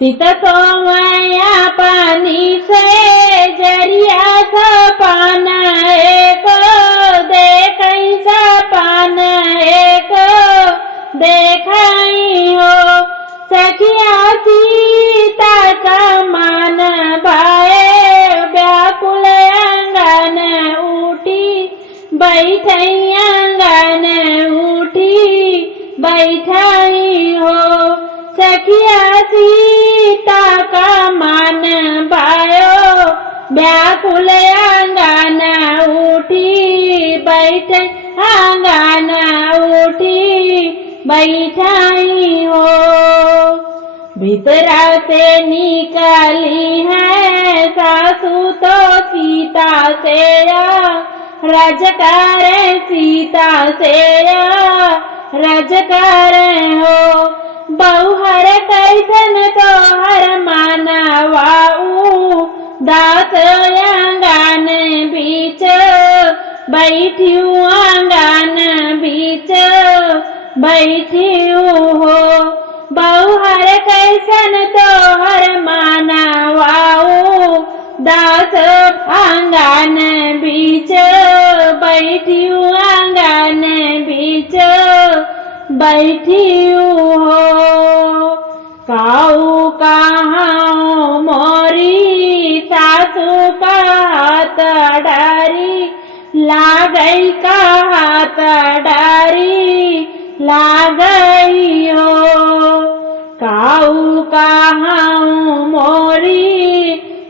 सीत सोमया पानी से जरिया सपान एक देखई सपान एक देखाई हो सखिया सीता का मान भाए व्याकुल आंगन उठी बैठई आंगन उठी बैठाई हो सखिया सीता का मान भायो व्याकुल आंगन उठी बैठ आंगन उठी बैठाई हो भीतरा से निकाली है सासू तो सीता से राजकार सीता से राजकार हो बहुहर कैसन तो हर मानवाऊ दास आंगन बीच बैठियू आंगन बीच बैठियू हो बहुहर कैसन तो हर मानवाऊ दास आंगन बीच बैठियू आंगन बीच बैठियू हो काऊ कहाँ मोरी सासू का हाथ डारी लागई का हाथ डारी लागई हो काऊ कहाँ मोरी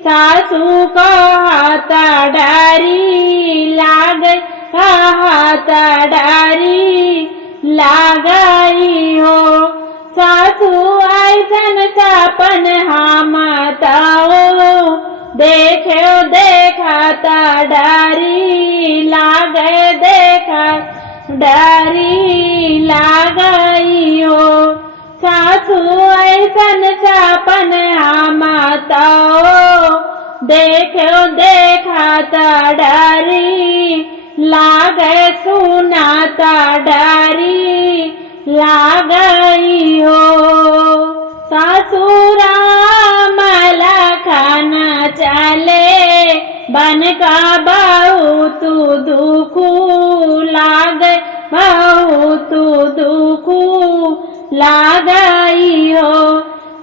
सासू का हाथ डारी लागई का हाथ डारी लागई हो सासू ऐसन सपन हम ताओ देखो देखता डारी लागे देखा डारी लागई हो सासू ऐसन सपन हम ताओ देखो देखता डारी लागे सुनाता डारी लागई हो सासुरा मला खाना चले बन का बहुत दुखू लाग बहुत दुखू लागई हो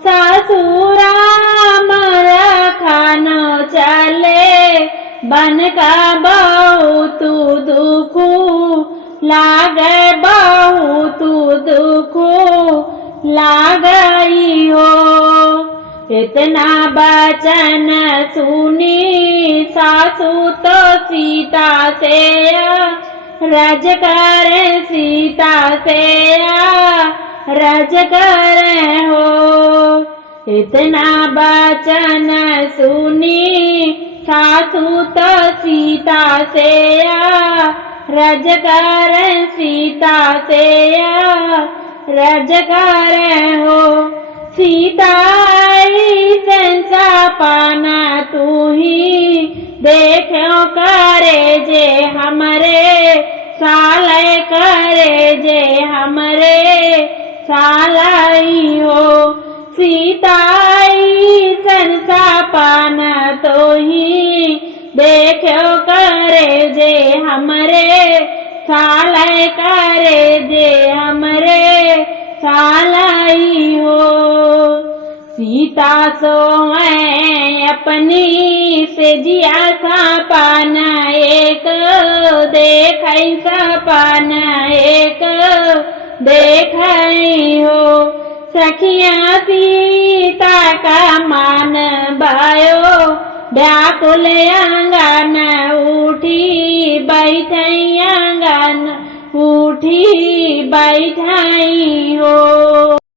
सासुरा मला खाना चले बन का बहुत दुखू लागे बहुत दुखू लागई हो इतना बचन सुनी सासू तो सीता से रज कर सीता से रज कर हो इतना बचन सुनी सासू तो सीता से रज कर सीता से रज कर हो सीता संसा पाना तू ही देखो करे जे हमरे साल करे जे हमरे सालाई हो सीता संसा पाना तो ही देखो करे जे हमरे साल करे जे हमरे सालाई हो सीता सो अपनी से जिया सपना एक देखई सपना एक देखई हो सखिया सीता का मान बायो व्याकुल आंगन उठी बैठई आंगन उठी बैठाई हो।